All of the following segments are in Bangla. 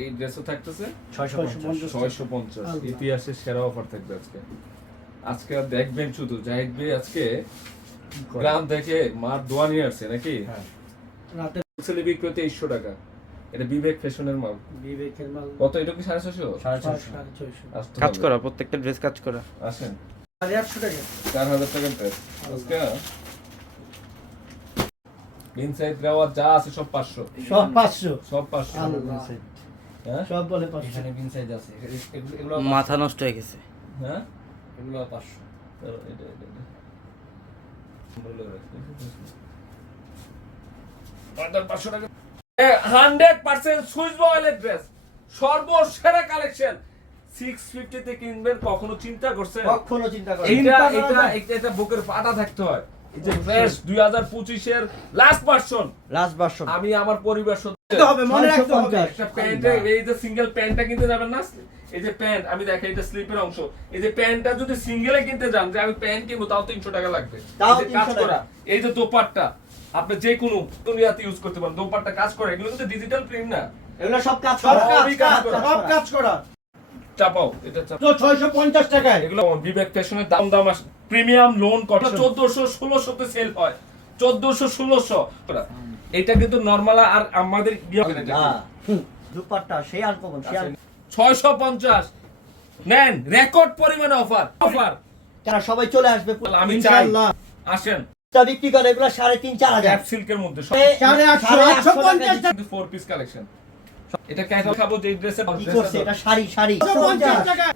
এই ড্রেসও থাকতেছে? ছয়শো পঞ্চাশ। ইতিহাসের সেরা অফার থাকবে আজকে। আজকে দেখবেন শুধু জাহিদ ভাই আজকে গ্রাম থেকে মার দোয়া নিয়ে আসছে নাকি? হ্যাঁ। রাতে এইশো টাকা। এটা বিবেক ফ্যাশনের মাল। বিবেকের মাল। কত? এটা কি সাড়ে ছশো কাজ করা প্রত্যেকটা ড্রেস কাজ করা। আসেন। সাড়ে আটশো টাকা। চার হাজার টাকার ড্রেস আজকে ইনসাইড দেওয়া যা আছে সব পাঁচশো। সব পাঁচশো। সব পাঁচশো। সব বলে পাঁচশো। এখানে বিন সাইজ আছে। এগুলো- মাথা নষ্ট হয়ে গেছে। হ্যাঁ? এগুলো পাঁচশো। এটা এটা হান্ড্রেড পার্সেন্ট সুইচ বয়েলের ড্রেস। সর্বসেরা কালেকশন। সিক্স ফিফটিতে কিনবেন কখনো চিন্তা করছেন? কখনো চিন্তা এটা এটা এটা বুকের পাটা থাকতে হয়। যে ফ্রেশ দুই হাজার পঁচিশের লাস্ট ভার্সন লাস্ট ভার্সন আমি আমার পরিবার সত্ত্বে হবে মনে রাখতে হবে। একটা প্যান্টে এই যে সিঙ্গেল প্যান্টটা কিনতে যাবেন না? এই যে প্যান্ট আমি দেখে এটা স্লিপের অংশ। এই যে প্যান্টটা যদি সিঙ্গেলে কিনতে যান যে আমি প্যান্ট কিনবো তাও তিনশো টাকা লাগবে। তাও কাজ করা এই যে দোপাট্টা আপনি যে কোনো দুনিয়াতে ইউজ করতে পারেন। দোপাট্টা কাজ করে এগুলো কিন্তু ডিজিটাল প্রিন্ট না। এগুলো সব কাজ করা। সব কাজ করা। চাপাও এটা চাপাও তো ছয়শো পঞ্চাশ টাকায়। এগুলো বিবেক ফ্যাশনের দাম দাম প্রিমিয়াম লোন কত চোদ্দশো ষোলোশো তে সেল হয়। চোদ্দশো ষোলোশো। এটা কিন্তু নর্মাল আর আমাদের দুপাট্টা সেই আনকমন নেন রেকর্ড পরিমাণে অফার অফার যারা সবাই চলে আসবে। আমি চাই। আসেন। বিক্রি করে এগুলো সাড়ে তিন চার হাজার। সিল্কের মধ্যে সাড়ে আটশো, আটশো পঞ্চাশ ফোর পিস কালেকশন এটা ক্যাটাল খাব যে ড্রেসের কি করছে? এটা শাড়ি শাড়ি। ছয়শো পঞ্চাশ টাকা।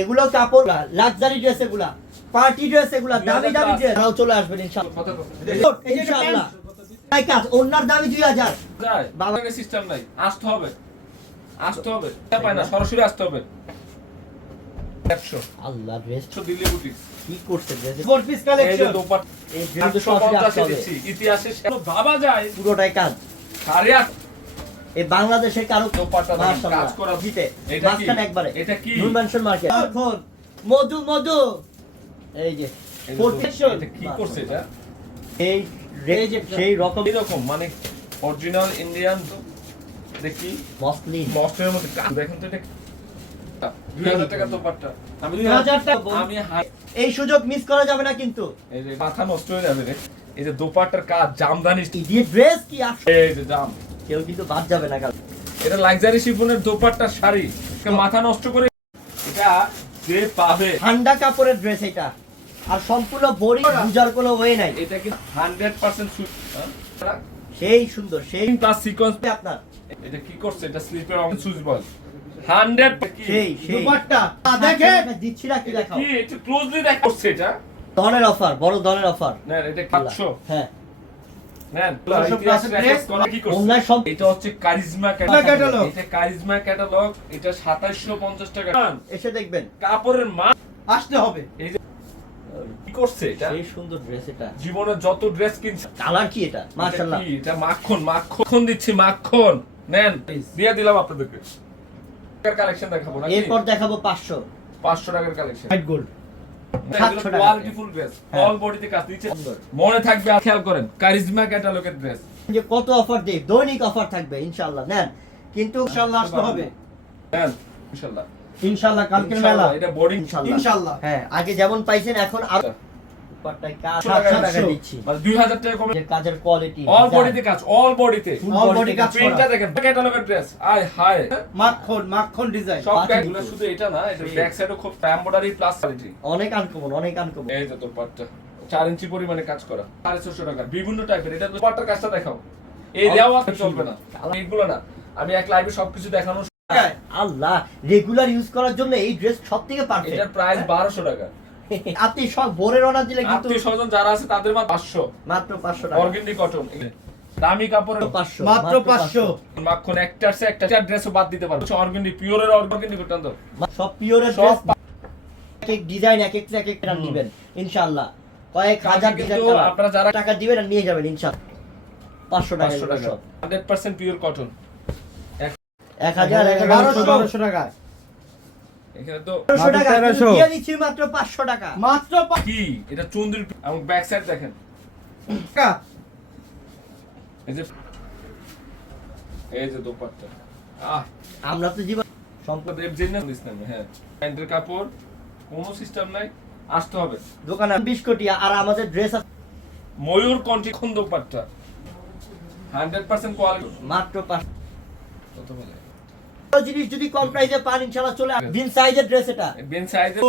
এগুলো কাপড় লাক্সারি ড্রেস এগুলা। পার্টি ড্রেস এগুলা দামি দামি ড্রেস তারাও চলে আসবেন ইনশাআল্লাহ ইনশাআল্লাহ তাই কাজ ওনার দামি দুই হাজার। সিস্টেম নাই। আসতে হবে। আসতে হবে। এটা পায় না সরাসরি আসতে হবে। আল্লাহ ড্রেস দিল্লি বুটিক কি করছে ফোর পিস কালেকশন এই ড্রেস ইতিহাসে ভাবা যায়। পুরোটাই কাজ। সাড়ে আট এই বাংলাদেশের কারও দোপাট্টা দেখেন, মাশাআল্লাহ, কাজ করা জিতে মাঝখানে একবারে। এটা কি? নূর মার্কেট। এখন মধু মধু। এই যে এই প্রোটেকশন কি করছে এটা? এই এই সেই রকম এরকম মানে অরিজিনাল ইন্ডিয়ান দেখি মসলিন। মস্টের মধ্যে দেখেন তো এটা দুই হাজার টাকা দোপাট্টা। আমি দুই হাজার টাকা আমি হাই- এই সুযোগ মিস করা যাবে না কিন্তু। এই যে মাথা নষ্ট হয়ে যাবে রে। এই যে দোপাট্টার কাজ জামদানি দিয়ে ড্রেস কি আসছে এই যে জাম কেউ কিন্তু বাদ যাবে না কাল। এটা লাক্সারি শিফনের দোপাট্টার শাড়ি। মাথা নষ্ট করে এটা যে পাবে। ঠান্ডা কাপড়ের ড্রেস এটা। আর সম্পূর্ণ বড়ি বুঝার কোনো ওয়ে নাই। এটা কি হান্ড্রেড পার্সেন্ট সেই সুন্দর সেই প্লাস সিকোয়েন্স আপনার। এটা কি করছে? এটা স্লিপের অন সুইচ বল। হান্ড্রেড সেই সেই। দুপাট্টা। দেখে দিচ্ছি না কি দেখাও কি? একটু ক্লোজলি দেখ করছে এটা। ধরনের অফার বড় ধরনের অফার নেন এটা হ্যাঁ। এটা হচ্ছে কারিজমা ক্যাটালগ। এটা কারিজমা ক্যাটালগ এটা সাতাইশশো পঞ্চাশ টাকা। এসে দেখবেন। কাপড়ের মান আসতে হবে। এই যে কি করছে এটা? সেই সুন্দর ড্রেস এটা। জীবনে যত ড্রেস কিনছে কালার কি এটা? মাশাআল্লাহ। এটা মাখন মাখন দিচ্ছি মাখন। নেন। দিয়ে দিলাম আপনাদেরকে। কালেকশন দেখাবো নাকি? এরপর দেখাবো পাঁচশো। পাঁচশো টাকার কালেকশন হোয়াইট গোল্ড ড্রেস হ্যাঁ। অল বডিতে কাজ দিচ্ছে মনে থাকবে খেয়াল করেন কারিজমা ক্যাটালগের ড্রেস যে কত অফার দেই দৈনিক অফার থাকবে ইনশাআল্লাহ নেন। কিন্তু ইনশাআল্লাহ আসতে হবে। নেন ইনশাআল্লাহ। ইনশাআল্লাহ কালকের মেলা। এটা বোর্ডিং ইনশাআল্লাহ। ইনশাআল্লাহ। হ্যাঁ আগে যেমন পাইছেন এখন আরও উপরটায় কাজ সাতশো টাকা দিচ্ছি। মানে 2000 টাকা কমে কাজের কোয়ালিটি অল বডিতে কাজ অল বডিতে All body কাজ প্রিন্টটা দেখেন। ক্যাটালগের ড্রেস আয় মাখন মাখন ডিজাইন সব ব্যাগগুলো শুধু এটা না এটা ব্যাক সাইডও খুব এমব্রয়ডারি প্লাস কোয়ালিটি অনেক আনকমন অনেক আনকমন এই যে তোর পাটটা। চার ইঞ্চি পরিমাণে কাজ করা। সাড়ে ছশো টাকা। বিভিন্ন টাইপের এটা তো পাটটার কাজটা দেখাও। এই দেওয়া চলবে না। এইগুলো না। আমি এক লাইভে সবকিছু দেখানো আল্লাহ রেগুলার ইউজ করার জন্য এই ড্রেস সব থেকে পারফেক্ট এটার প্রাইস বারোশো টাকা। আপনি সব ভোরের অর্ডার দিলে কিন্তু আত্মীয় স্বজন যারা আছে তাদের মাত্র পাঁচশো। মাত্র পাঁচশো টাকা। অর্গেন্ডি কটন দামি কাপড়ের পাঁচশো। মাত্র পাঁচশো। মাখন একটা সে একটা ড্রেসও বাদ দিতে পারবে। অর্গেন্ডি পিওরের অর্গেন্ডি কটন তো। সব পিওরের সব ড্রেস এক এক ডিজাইন এক এক এক একটা নেবেন ইনশাআল্লাহ। কয়েক হাজার কিন্তু ডিজাইন আপনারা যারা টাকা দিবেন আর নিয়ে যাবেন ইনশাআল্লাহ। পাঁচশো টাকা পাঁচশো টাকা। সব। হান্ড্রেড পার্সেন্ট পিওর কটন এক হাজার এক এগারোশো হাজার বারোশো টাকা এখানে তো বারোশো টাকা মাত্র কিন্তু 1300 দিয়ে দিচ্ছি মাত্র পাঁচশো টাকা। মাত্র কি? এটা চুন্দির এবং ব্যাক সাইড দেখেন। এই যে এই যে দোপাট্টা। আহ। আমরা তো জীবন সম্পদ দেব জেনে হ্যাঁ। প্যান্টের কাপড় কোনো সিস্টেম নাই আসতে হবে। দোকানে বিশ কোটি আর আমাদের ড্রেস ময়ূর কণ্ঠী খন্দক পাট্টা হান্ড্রেড পার্সেন্ট কোয়ালিটি মাত্র পাঁচ কত বলে? জিনিস যদি কম প্রাইসে পান ইনশাআল্লাহ চলে আসবে। বিন সাইজের ড্রেস এটা। বেন সাইজের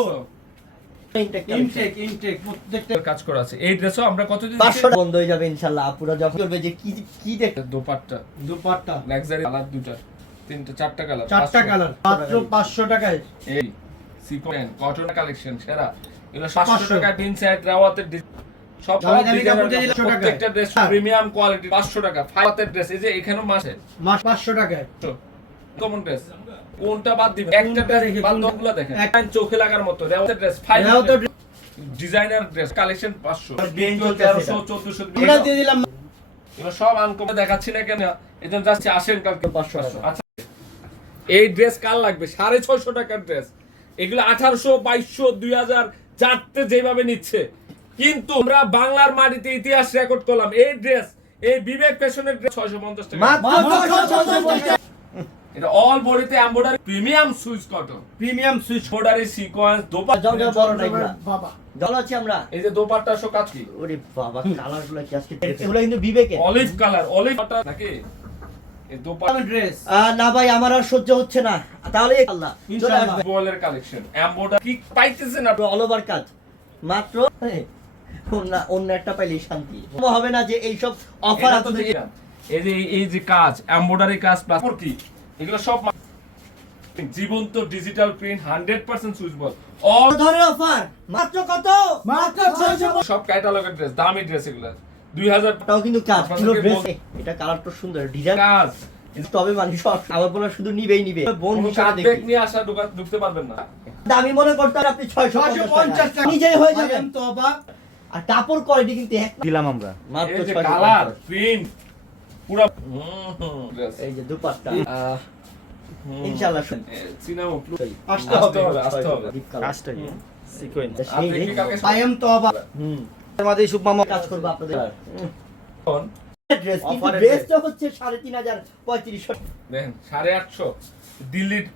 ইনটেক ইনটেক প্রত্যেকটা কাজ করা আছে। এই ড্রেসও আমরা কতদিন পাঁচশো বন্ধ হয়ে যাবে ইনশাআল্লাহ। আপুরা যখন করবে যে কি কি দেখ দোপাট্টা। দুপাট্টা। লাক্সারি কালার দুটা তিনটা চারটা কালার চারটা কালার মাত্র পাঁচশো টাকায়। এই সিকোয়েন কটন কালেকশন সেরা। এগুলো 500 500 টাকা তিন সাইড রাওয়াতের সব দামি দামি designer কাপড় দিয়ে দিলে 100 টাকায়। প্রত্যেকটা ড্রেস। প্রিমিয়াম কোয়ালিটি 500 টাকা। ফাইবারের ড্রেস এই যে এখানেও মাসে। মাস পাঁচশো টাকায়। কমন ড্রেস কোনটা বাদ দিবেন? একটা ড্রেস বাদ দগুলো দেখেন। একটা চোখে লাগার মতো ড্রেস ডিজাইনার ড্রেস কালেকশন 500 1300 1400 এটা। দিয়ে দিলাম। এগুলো সব আনকমে দেখাচ্ছি না কেন? এজন্য যাচ্ছে আসেন কালকে। 500 আচ্ছা। এই ড্রেস কার লাগবে? সাড়ে ছয়শো টাকার ড্রেস এগুলো আঠারোশো বাইশশো দুই হাজার চারটে যেভাবে নিচ্ছে। কিন্তু আমরা বাংলার মাটিতে ইতিহাস রেকর্ড করলাম। এই ড্রেস এই বিবেক ফ্যাশনের ড্রেস ছয়শো পঞ্চাশ টাকা। মাত্র 650 টাকা। এটা অল বডিতে embroidery premium Swiss cotton premium Swiss sequence দোপাট যাও যাও বড় না বাবা। ভালো আছি আমরা। এই যে দোপাট্টা শো কাজ কি? ওরে বাবা কালারগুলো কি আজকে এগুলো কিন্তু বিবেকে। অলিভ কালার অলিভ নাকি? এই দোপাট্টা ড্রেস না ভাই আমার আর সহ্য হচ্ছে না। তাহলে আল্লাহ। ইনশাআল্লাহ। বলের কালেকশন এমব্রয়ডারি কি পাইতেছেন না অল ওভার কাজ। মাত্র অন্য অন্য একটা পাইলেই শান্তি। হবে না যে এইসব অফার এই যে এই যে কাজ এমব্রয়ডারি কাজ প্লাস কি? এগুলো সব জীবন্ত digital print hundred percent suitable all ধরনের অফার মাত্র কত? মাত্র সব ক্যাটালগের ড্রেস দামি ড্রেস এগুলো দুই হাজার কিন্তু কাজ পুরো ড্রেস এটা কালার তো সুন্দর ডিজাইন কাজ। তবে মানুষ আমার বলা শুধু নিবেই নিবে। বোন হিসাবে দেখি। নিয়ে আসা ঢুকতে পারবেন না। দামি মনে করতে আপনি ছয়শো ছয়শো পঞ্চাশ পঞ্চাশ টাকা। টাকা নিজেই হয়ে যাবেন তো অবাক আর কাপড় কোয়ালিটি কিন্তু এক দিলাম আমরা। মাত্র কালার প্রিন্ট পুরো এই যে দুপাট্টা ইনশাআল্লাহ সিনেমা আসতে আসতে হবে আসতে হবে সিকোয়েন্স হুম এর মধ্যে কাজ করব আপনাদের ড্রেস কিন্তু ড্রেসটা হচ্ছে দেখেন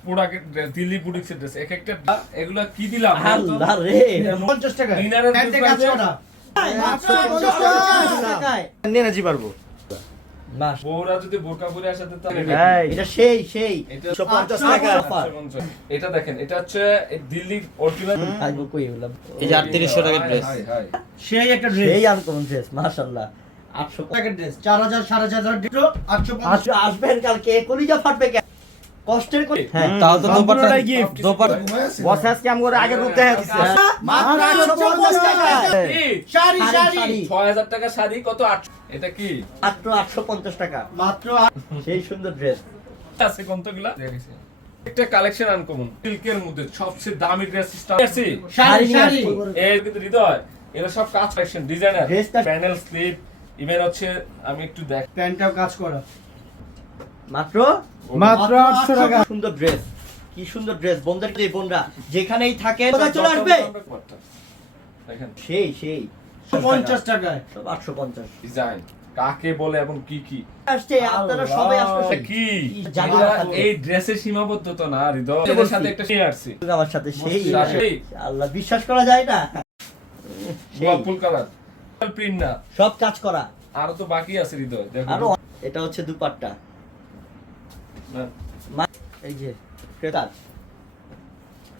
প্রোডাক্ট দিল্লি ড্রেস এক একটা এগুলা কি দিলাম আল্লাহ রে পঞ্চাশ টাকা ডিনারের নিয়ে পারব। বউরা যদি বোরকা পরে আসে তো তাহলে এই। এটা সেই সেই। পঞ্চাশ টাকা। এটা দেখেন এটা হচ্ছে দিল্লি অরিজিনাল এই যে 3800 টাকার ড্রেস হাই হাই। সেই একটা ড্রেস সেই আনকমন ড্রেস আটশো টাকার ড্রেস চার হাজার সাড়ে চার হাজার পঞ্চাশ। আসবেন কালকে কলিজা ফাটবে কেন কষ্টের করে। হ্যাঁ তাও তো দোপাট্টা। দোপাট্টা বস আজকে রূপ দেখা দিচ্ছে মাত্র আটশো পঞ্চাশ টাকায়। কি? শাড়ি শাড়ি, শাড়ি। শাড়ি। ছয় হাজার টাকা শাড়ি কত এটা কি? মাত্র আটশো পঞ্চাশ টাকা। মাত্র সেই সুন্দর ড্রেস আছে দেখেছি একটা কালেকশন আনকমন সিল্কের মধ্যে সবচেয়ে দামি ড্রেস আছে শাড়ি শাড়ি। এই কিন্তু হৃদয় এরা সব কাজ collection designer panel slip even হচ্ছে আমি একটু দেখ প্যান্টটাও কাজ করা। মাত্র মাত্র আটশো টাকা। সুন্দর ড্রেস কি সুন্দর ড্রেস যে বোনরা। যেখানেই থাকে কোথায় চলে আসবে? সেই সেই। পঞ্চাশ টাকায়। সব আটশো পঞ্চাশ। ডিজাইন। কাকে বলে এবং কি কি? আসছে আপনারা সবাই আসছে কি? এরা। এই ড্রেসের সীমাবদ্ধ তো না হৃদয়। এদের সাথে একটা নিয়ে আসছি আমার সাথে সেই। আল্লাহ বিশ্বাস করা যায় না। ফুল কালার প্রিন্ট না। সব কাজ করা। আরও তো বাকি আছে হৃদয় দেখো আরও। এটা হচ্ছে দুপাট্টা। এই যে ক্রেতার।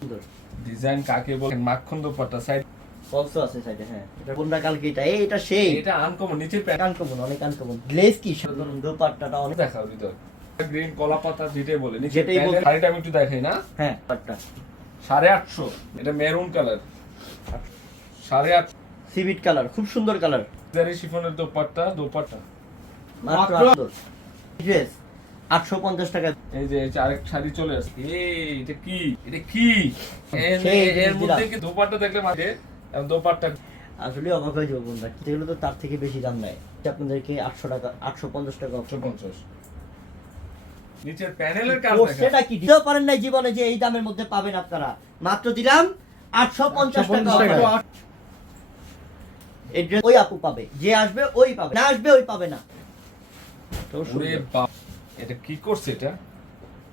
সুন্দর। ডিজাইন কাকে বলে? মাখন দোপাট্টা সাইড ফলসও আছে সাইডে হ্যাঁ। এটা কোনটা কালকে এটা? এই এটা সেই। এটা আনকমন নিচের প্যান্ট আনকমন অনেক আনকমন গ্লেজ কি? সুন্দর দুপাট্টাটা অনেক দেখাও হৃদয় গ্রিন কলা পাতা যেটাই বলে যেটাই বলতে- শাড়িটা আমি একটু দেখাই না। হ্যাঁ পাট্টা সাড়ে আটশো। এটা মেরুন কালার সাড়ে আট সিভিট কালার খুব সুন্দর কালার জারি শিফনের দোপাট্টা দোপাট্টা। মাত্র মাত্র- ড্রেস আটশো পঞ্চাশ টাকা। এই যে আরেক শাড়ি চলে আসছে। এটা কি? এটা কি? এর- মধ্যে কি দোপাট্টা দেখলে মাঝে দোপাট্টা আসলে অবাক হয়ে যাব বন্ধুরা। যেগুলো তো তার থেকে বেশি দাম নেয়। আপনাদেরকে আটশো টাকা আটশো পঞ্চাশ টাকা একশো পঞ্চাশ। নিচের প্যানেলের কাজ সেটা কি? দিতেও পারেন নাই জীবনে যে এই দামের মধ্যে পাবেন আপনারা। মাত্র দিলাম আটশো পঞ্চাশ টাকা 850 টাকা। offer। এই ওই আপু পাবে। যে আসবে ওই পাবে। না আসবে ওই পাবে না। এটা কি করছে এটা?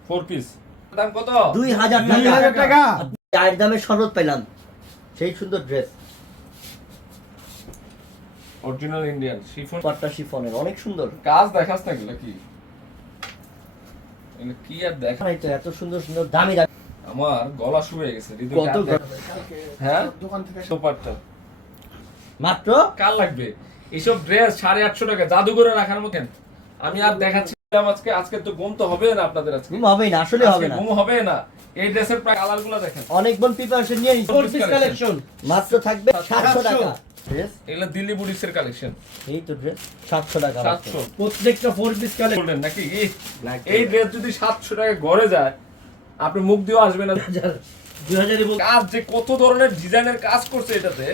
ফোর পিস দাম কত? দুই হাজার দুই টাকা। হাজার টাকা। চায়ের দামে শরবত পেলাম সেই সুন্দর ড্রেস অরিজিনাল ইন্ডিয়ান শিফন পাট্টা শিফনের অনেক সুন্দর। কাজ দেখাস না এগুলো কি? এগুলো কি আর দেখা তো এত সুন্দর সুন্দর দামি দামি আমার গলা শুয়ে গেছে কত হ্যাঁ? দোকান থেকে সুপারটা মাত্র? কার লাগবে। এইসব ড্রেস সাড়ে আটশো টাকা জাদুঘরে রাখার মতন। আমি আর দেখাচ্ছিলাম আজকে আজকে তো ঘুম তো হবে না আপনাদের আজকে। ঘুম হবেই না আসলে হবে না। ঘুম হবে না। এই ড্রেসের প্রায় কালারগুলো দেখেন। অনেক বোন প্রিপারেশন নিয়ে নিচ্ছে। কালেকশন মাত্র থাকবে সাতশো। টাকা। ড্রেস এগুলো দিল্লি বুটিক্সের কালেকশন এই তো ড্রেস সাতশো টাকা মাত্র। সাতশো। প্রত্যেকটা ফোর পিস কালেকশন নাকি? এই এই ড্রেস যদি সাতশো টাকা ঘরে যায় আপনি মুখ দিয়েও আসবে না। দুই হাজারই বল কাজ যে কত ধরনের ডিজাইনের কাজ করছে এটাতে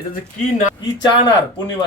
এটাতে কি না কি চান আর পূর্ণিমা